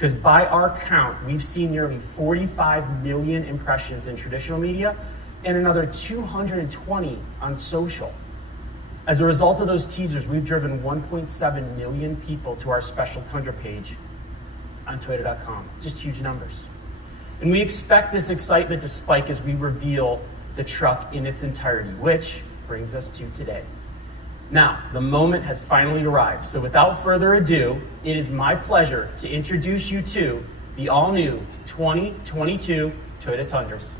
Because by our count, we've seen nearly 45 million impressions in traditional media and another 220 on social. As a result of those teasers, we've driven 1.7 million people to our special Tundra page on Toyota.com. Just huge numbers. And we expect this excitement to spike as we reveal the truck in its entirety, which brings us to today. Now, the moment has finally arrived, so without further ado, it is my pleasure to introduce you to the all-new 2022 Toyota Tundras.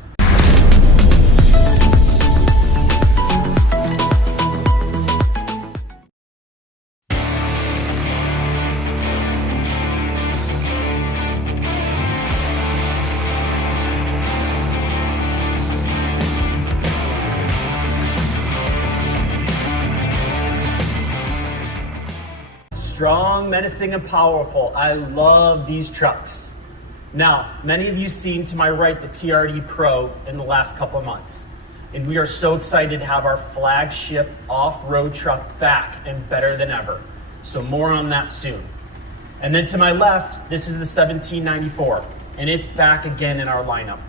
Strong, menacing, and powerful. I love these trucks. Now, many of you seen to my right the TRD Pro in the last couple of months. And we are so excited to have our flagship off-road truck back and better than ever. So more on that soon. And then to my left, this is the 1794, and it's back again in our lineup.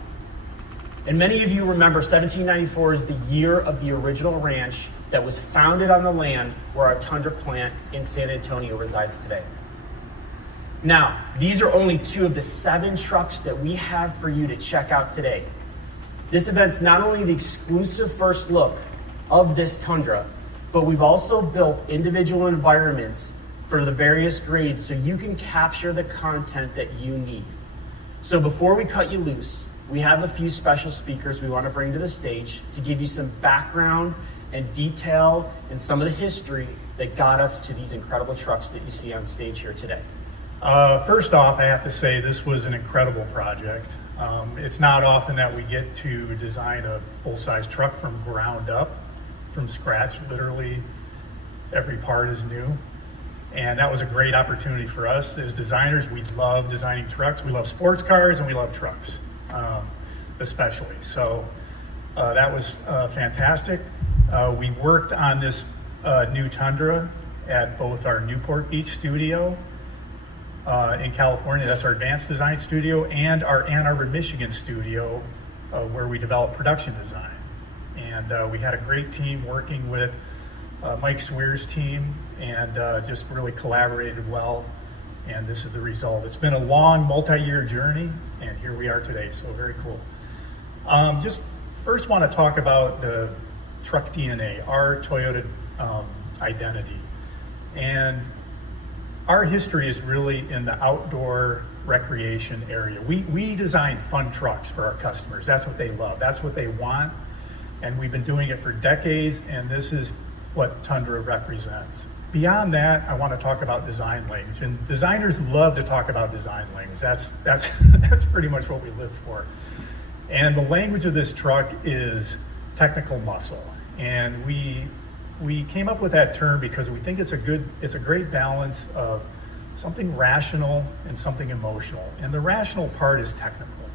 And many of you remember 1794 is the year of the original ranch that was founded on the land where our Tundra plant in San Antonio resides today. Now, these are only two of the 7 trucks that we have for you to check out today. This event's not only the exclusive first look of this Tundra, but we've also built individual environments for the various grades so you can capture the content that you need. So before we cut you loose, we have a few special speakers we want to bring to the stage to give you some background and detail and some of the history that got us to these incredible trucks that you see on stage here today. First off, I have to say this was an incredible project. It's not often that we get to design a full-size truck from ground up, from scratch. Literally every part is new. And that was a great opportunity for us. As designers, we love designing trucks. We love sports cars and we love trucks, especially. So that was fantastic. We worked on this new Tundra at both our Newport Beach studio in California, that's our advanced design studio, and our Ann Arbor, Michigan studio where we develop production design. And we had a great team working with Mike Swear's team and just really collaborated well. And this is the result. It's been a long multi-year journey and here we are today, so very cool. Just first want to talk about the truck DNA, our Toyota identity. And our history is really in the outdoor recreation area. We design fun trucks for our customers. That's what they love. That's what they want. And we've been doing it for decades, and this is what Tundra represents. Beyond that, I want to talk about design language. And designers love to talk about design language. That's pretty much what we live for. And the language of this truck is technical muscle. And we came up with that term because we think it's a great balance of something rational and something emotional. And the rational part is technical.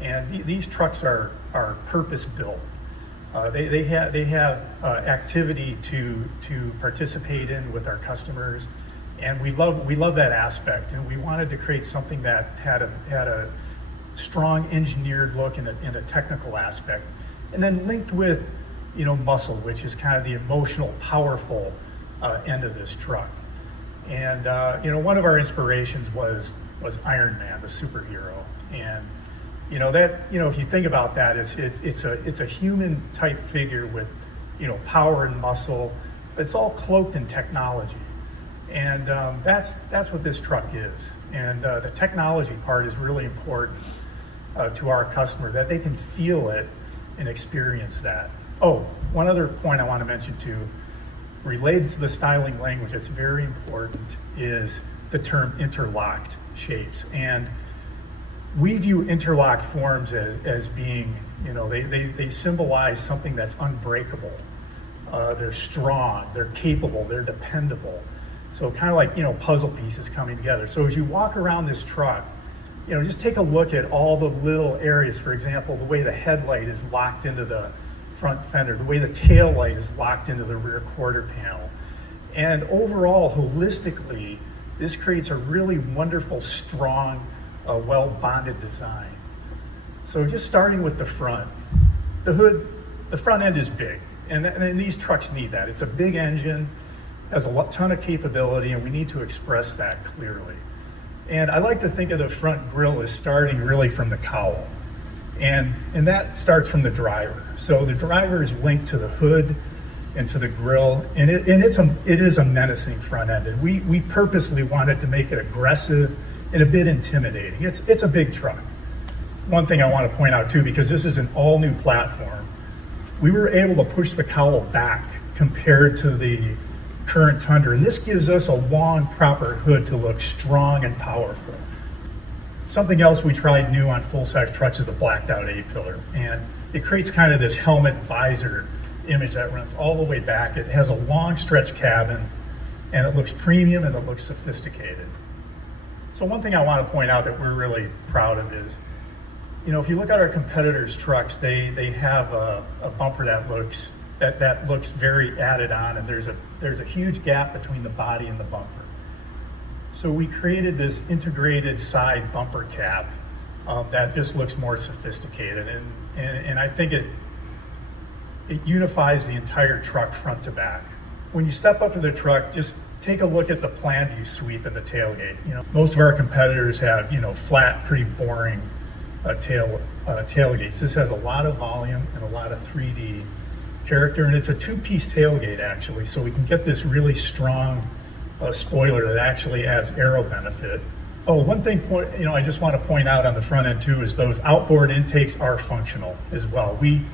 And these trucks are purpose built. They have activity to participate in with our customers, and we love that aspect. And we wanted to create something that had a strong engineered look in a technical aspect, and then linked with muscle, which is kind of the emotional, powerful end of this truck. And one of our inspirations was Iron Man, the superhero. And if you think about that, it's a human type figure with power and muscle. It's all cloaked in technology, and that's what this truck is. And the technology part is really important to our customer, that they can feel it and experience that. Oh, one other point I want to mention too, related to the styling language that's very important, is the term interlocked shapes. And we view interlocked forms as being, they symbolize something that's unbreakable. They're strong, they're capable, they're dependable. So kind of like, puzzle pieces coming together. So as you walk around this truck, just take a look at all the little areas. For example, the way the headlight is locked into the front fender, the way the tail light is locked into the rear quarter panel. And overall, holistically, This creates a really wonderful, strong, well-bonded design. So just starting with the front, the hood, the front end is big, and these trucks need that. It's a big engine, has a ton of capability, and we need to express that clearly. And I like to think of the front grille as starting really from the cowl. And that starts from the driver. So the driver is linked to the hood and to the grille, and it is a menacing front end. And we purposely wanted to make it aggressive and a bit intimidating. It's a big truck. One thing I want to point out too, because this is an all new platform, we were able to push the cowl back compared to the current Tundra, and this gives us a long, proper hood to look strong and powerful. Something else we tried new on full-size trucks is the blacked out A-pillar, and it creates kind of this helmet visor image that runs all the way back. It has a long stretch cabin, and it looks premium and it looks sophisticated. So one thing I want to point out that we're really proud of is, you know, if you look at our competitors' trucks, they have a bumper that looks very added on, and there's a huge gap between the body and the bumper. So we created this integrated side bumper cap that just looks more sophisticated, and I think it unifies the entire truck front to back. When you step up to the truck, just take a look at the plan view sweep and the tailgate. You know, most of our competitors have, you know, flat, pretty boring tailgates. This has a lot of volume and a lot of 3D character, and it's a two-piece tailgate actually, so we can get this really strong spoiler that actually adds aero benefit. Oh, one thing I just want to point out on the front end too is those outboard intakes are functional as well. We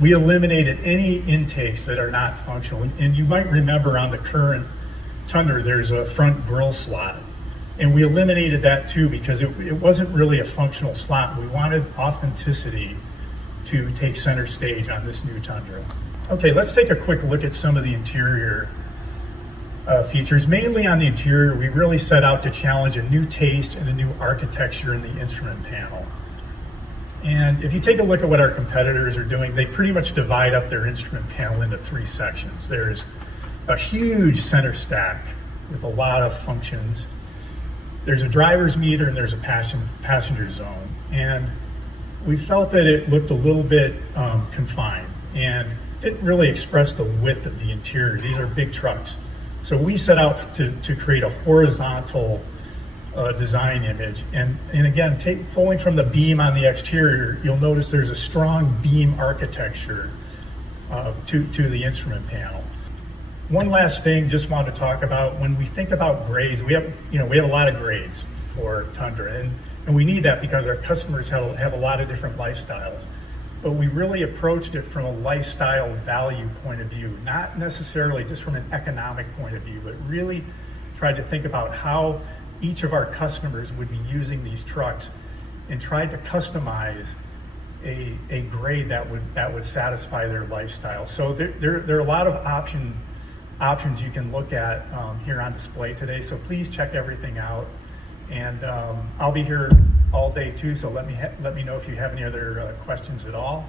eliminated any intakes that are not functional, and you might remember on the current Tundra there's a front grille slot, and we eliminated that too because it wasn't really a functional slot. We wanted authenticity to take center stage on this new Tundra. Okay, let's take a quick look at some of the interior features. Mainly on the interior, we really set out to challenge a new taste and a new architecture in the instrument panel. And if you take a look at what our competitors are doing, they pretty much divide up their instrument panel into three sections. There's a huge center stack with a lot of functions. There's a driver's meter and there's a passenger zone. And we felt that it looked a little bit confined and didn't really express the width of the interior. These are big trucks. So we set out to create a horizontal design image. And again, pulling from the beam on the exterior, you'll notice there's a strong beam architecture to the instrument panel. One last thing, just wanted to talk about, when we think about grades, we have a lot of grades for Tundra, and we need that because our customers have a lot of different lifestyles. But we really approached it from a lifestyle value point of view, not necessarily just from an economic point of view, but really tried to think about how each of our customers would be using these trucks and tried to customize a grade that would satisfy their lifestyle. So there are a lot of options you can look at here on display today. So please check everything out. And I'll be here all day too, so let me know if you have any other questions at all.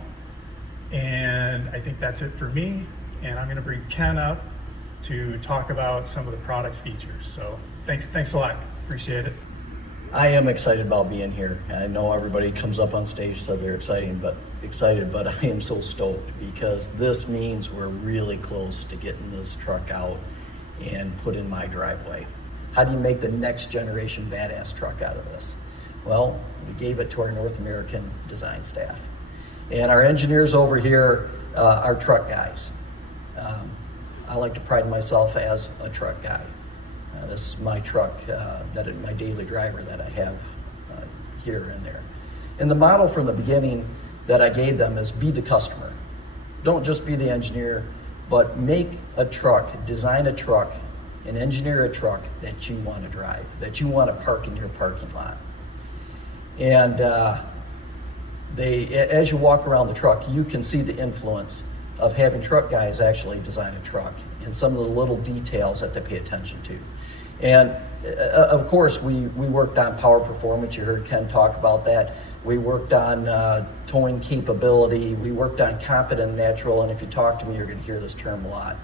And I think that's it for me. And I'm going to bring Ken up to talk about some of the product features. So thanks a lot. Appreciate it. I am excited about being here. I know everybody comes up on stage said they're excited, but I am so stoked because this means we're really close to getting this truck out and put in my driveway. How do you make the next generation badass truck out of this? Well, we gave it to our North American design staff. And our engineers over here are truck guys. I like to pride myself as a truck guy. This is my truck, my daily driver that I have here and there. And the model from the beginning that I gave them is be the customer. Don't just be the engineer, but make a truck, design a truck, and engineer a truck that you want to drive, that you want to park in your parking lot. And as you walk around the truck, you can see the influence of having truck guys actually design a truck and some of the little details that they pay attention to. And of course, we worked on power performance. You heard Ken talk about that. We worked on towing capability. We worked on confident and natural, and if you talk to me, you're going to hear this term a lot.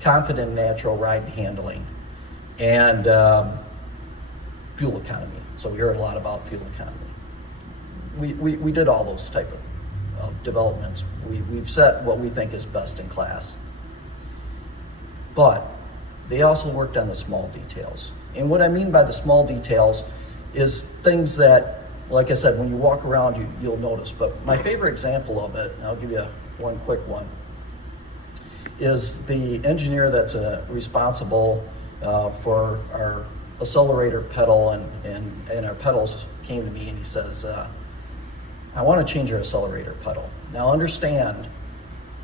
Confident and natural ride and handling. And fuel economy. So we heard a lot about fuel economy. We did all those type of developments. We've set what we think is best in class. But they also worked on the small details. And what I mean by the small details is things that, like I said, when you walk around, you'll notice. But my favorite example of it, and I'll give you one quick one, is the engineer that's responsible for our accelerator pedal, and our pedals came to me and he says, I want to change your accelerator pedal. Now understand,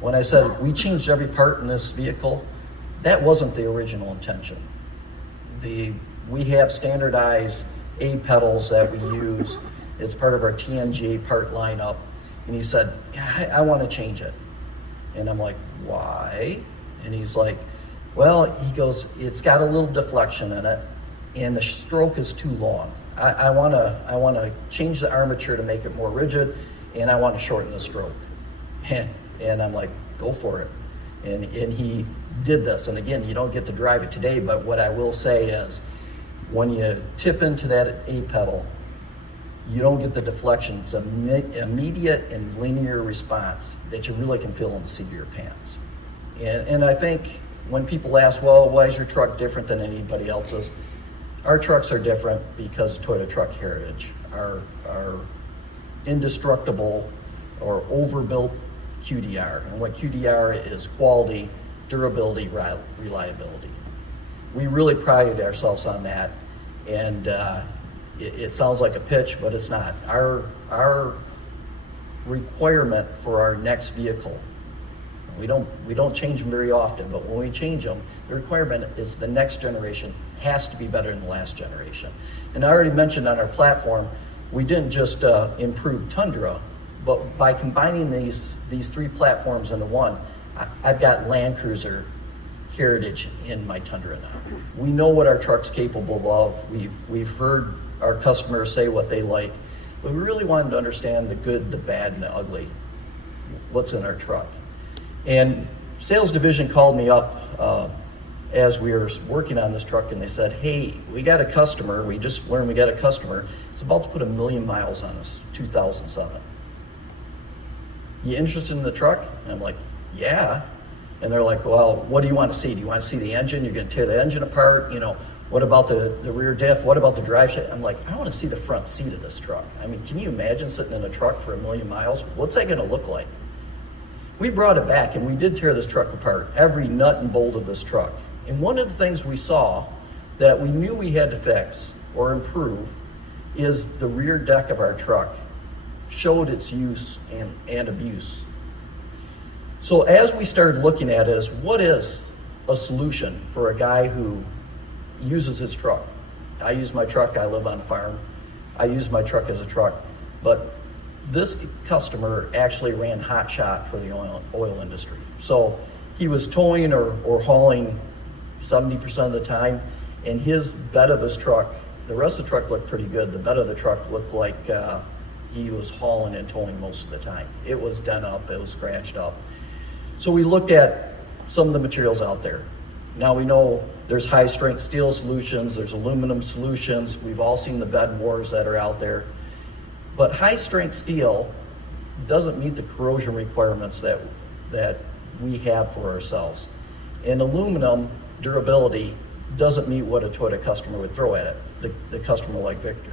when I said we changed every part in this vehicle, that wasn't the original intention. We have standardized A pedals that we use. It's part of our TNGA part lineup. And he said, yeah, I want to change it. And I'm like, why? And he's like, well, he goes, it's got a little deflection in it and the stroke is too long. I want to change the armature to make it more rigid, and I want to shorten the stroke. And I'm like, go for it. And he did this. And again, you don't get to drive it today, but what I will say is when you tip into that A pedal, you don't get the deflection. It's an immediate and linear response that you really can feel in the seat of your pants. And I think when people ask, well, why is your truck different than anybody else's? Our trucks are different because Toyota Truck Heritage, our indestructible or overbuilt QDR. And what QDR is: quality, durability, reliability. We really prided ourselves on that. And it sounds like a pitch, but it's not. Our requirement for our next vehicle, we don't change them very often, but when we change them, the requirement is the next generation has to be better than the last generation. And I already mentioned on our platform, we didn't just improve Tundra, but by combining these three platforms into one, I've got Land Cruiser heritage in my Tundra now. We know what our truck's capable of. We've heard our customers say what they like, but we really wanted to understand the good, the bad, and the ugly, what's in our truck. And sales division called me up as we were working on this truck, and they said, hey, we got a customer, we just learned we got a customer, it's about to put 1 million miles on us, 2007. You interested in the truck? And I'm like, yeah. And they're like, well, what do you want to see? Do you want to see the engine? You're going to tear the engine apart? You know, what about the rear diff? What about the drive shaft? I'm like, I want to see the front seat of this truck. I mean, can you imagine sitting in a truck for 1 million miles? What's that going to look like? We brought it back and we did tear this truck apart, every nut and bolt of this truck. And one of the things we saw that we knew we had to fix or improve is the rear deck of our truck showed its use and abuse. So as we started looking at it as what is a solution for a guy who uses his truck. I use my truck, I live on a farm. I use my truck as a truck, but this customer actually ran hot shot for the oil industry. So he was towing or hauling 70% of the time, and his bed of his truck, the rest of the truck looked pretty good. The bed of the truck looked like he was hauling and towing most of the time. It was done up, it was scratched up. So we looked at some of the materials out there. Now we know there's high strength steel solutions, there's aluminum solutions, we've all seen the bed wars that are out there. But high strength steel doesn't meet the corrosion requirements that we have for ourselves. And aluminum durability doesn't meet what a Toyota customer would throw at it, the customer like Victor.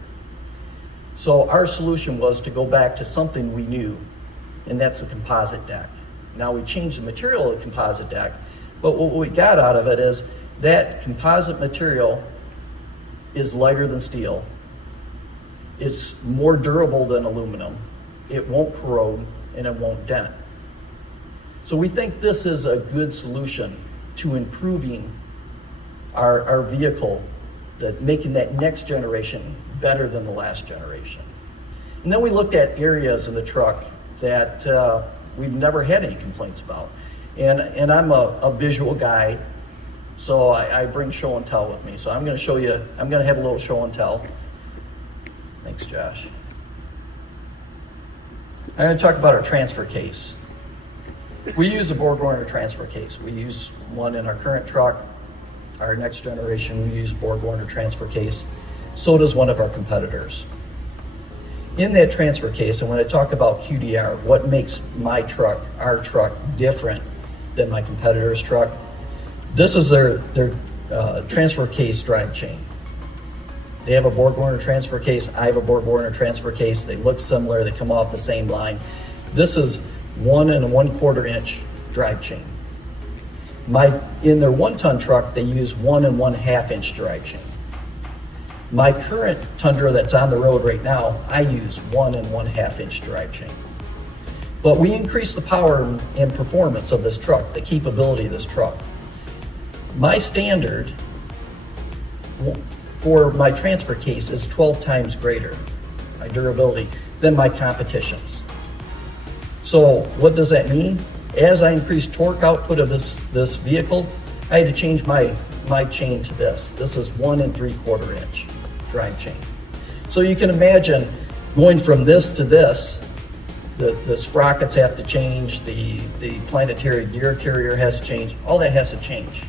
So our solution was to go back to something we knew, and that's the composite deck. Now we changed the material of the composite deck, but what we got out of it is that composite material is lighter than steel. It's more durable than aluminum. It won't corrode and it won't dent. So we think this is a good solution to improving our vehicle, that making that next generation better than the last generation. And then we looked at areas in the truck that we've never had any complaints about. And I'm a visual guy, so I bring show and tell with me. So I'm going to show you, I'm going to have a little show and tell. Thanks, Josh. I'm going to talk about our transfer case. We use a BorgWarner transfer case. We use one in our current truck. Our next generation, we use BorgWarner transfer case. So does one of our competitors. In that transfer case, and when I talk about QDR, what makes my truck, our truck, different than my competitor's truck, this is their transfer case drive chain. They have a BorgWarner transfer case, I have a BorgWarner transfer case. They look similar, they come off the same line. This is 1 1/4 inch drive chain. In their 1-ton truck, they use 1 1/2 inch drive chain. My current Tundra that's on the road right now, I use 1 1/2 inch drive chain. But we increase the power and performance of this truck, the capability of this truck. My standard for my transfer case is 12 times greater, my durability, than my competition's. So what does that mean? As I increase torque output of this vehicle, I had to change my chain to this. This is 1 3/4 inch drive chain. So you can imagine going from this to this, the sprockets have to change, the planetary gear carrier has to change, all that has to change.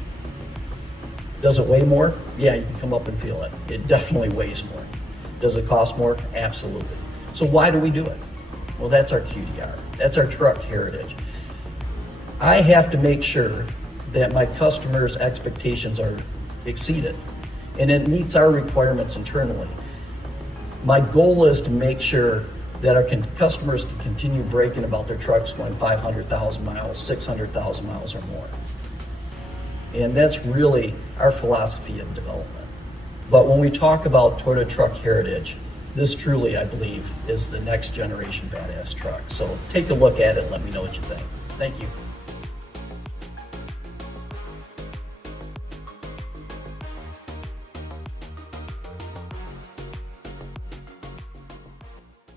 Does it weigh more? Yeah, you can come up and feel it. It definitely weighs more. Does it cost more? Absolutely. So why do we do it? Well, that's our QDR. That's our truck heritage. I have to make sure that my customers' expectations are exceeded and it meets our requirements internally. My goal is to make sure that our customers can continue bragging about their trucks going 500,000 miles, 600,000 miles or more. And that's really our philosophy of development. But when we talk about Toyota truck heritage, this truly, I believe, is the next generation badass truck. So take a look at it and let me know what you think. Thank you.